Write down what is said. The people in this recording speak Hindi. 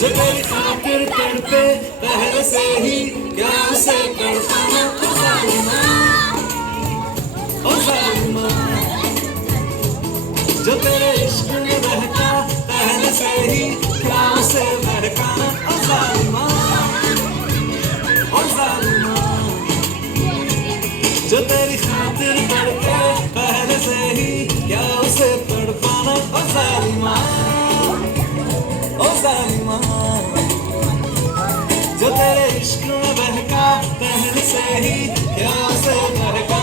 जो तेरी खातिर तड़पे पहले से ही, क्या उसे तड़पाना ओ जालिमा, ओ जालिमा। जो तेरे इश्क में बहका पहले से ही, क्या उसे बहकाना ओ जालिमा, ओ जालिमा। जो तेरी खातिर तड़पे पहले से ही, क्या उसे तड़पाना ओ जालिमा, ओ जालिमा। जो तेरे इश्क में बहका पहले से ही, क्या उसे बहका